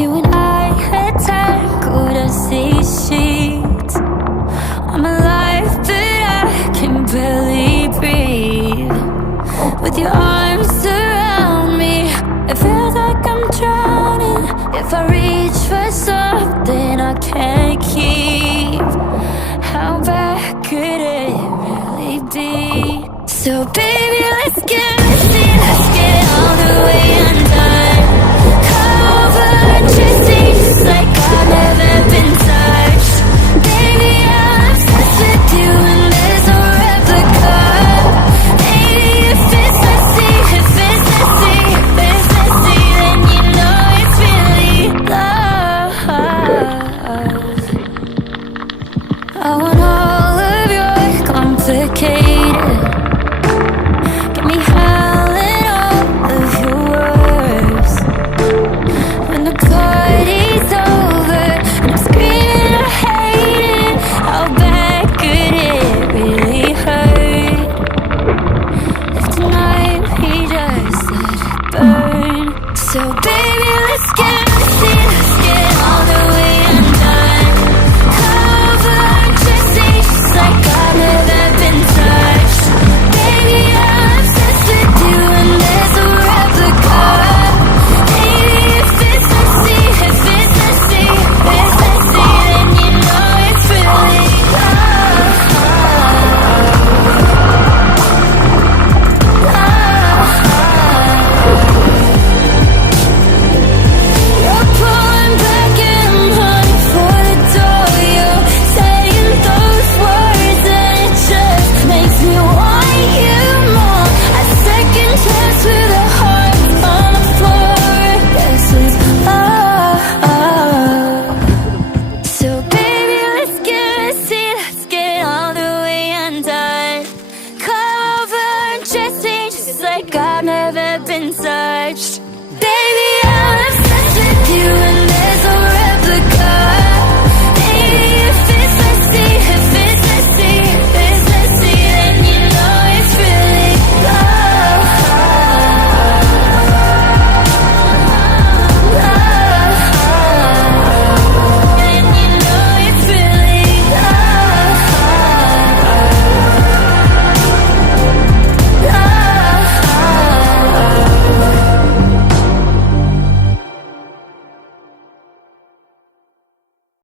You and I had tackled us these sheets. I'm alive, but I can barely breathe. With your arms around me, it feels like I'm drowning. If I reach for something I can't keep, how bad could it really be? So baby, let's get messy, let's get all the way undone. Covered Jesse, just like I've never been touched. Baby, I'm obsessed with you and there's no replica. Maybe if it's messy, then you know it's really love. I want all of your complicated. Get me howling all of your words. When the party's over and I'm screaming I hate it, how bad could it really hurt? If tonight we just let it burn. So baby, let's get messy, let's get all the way undone. Covered Jesse, just like I've never been touched. Baby, I'm obsessed with you and there's a replica. Maybe if it's messy, then you know it's really love. You're pulling back and I'm running for the door. You're saying those words and it just makes me want you more. A second chance with a heart on the floor. This is love. So baby, let's get messy, let's get all the way undone. Covered Jesse, just like I've never been touched. Baby,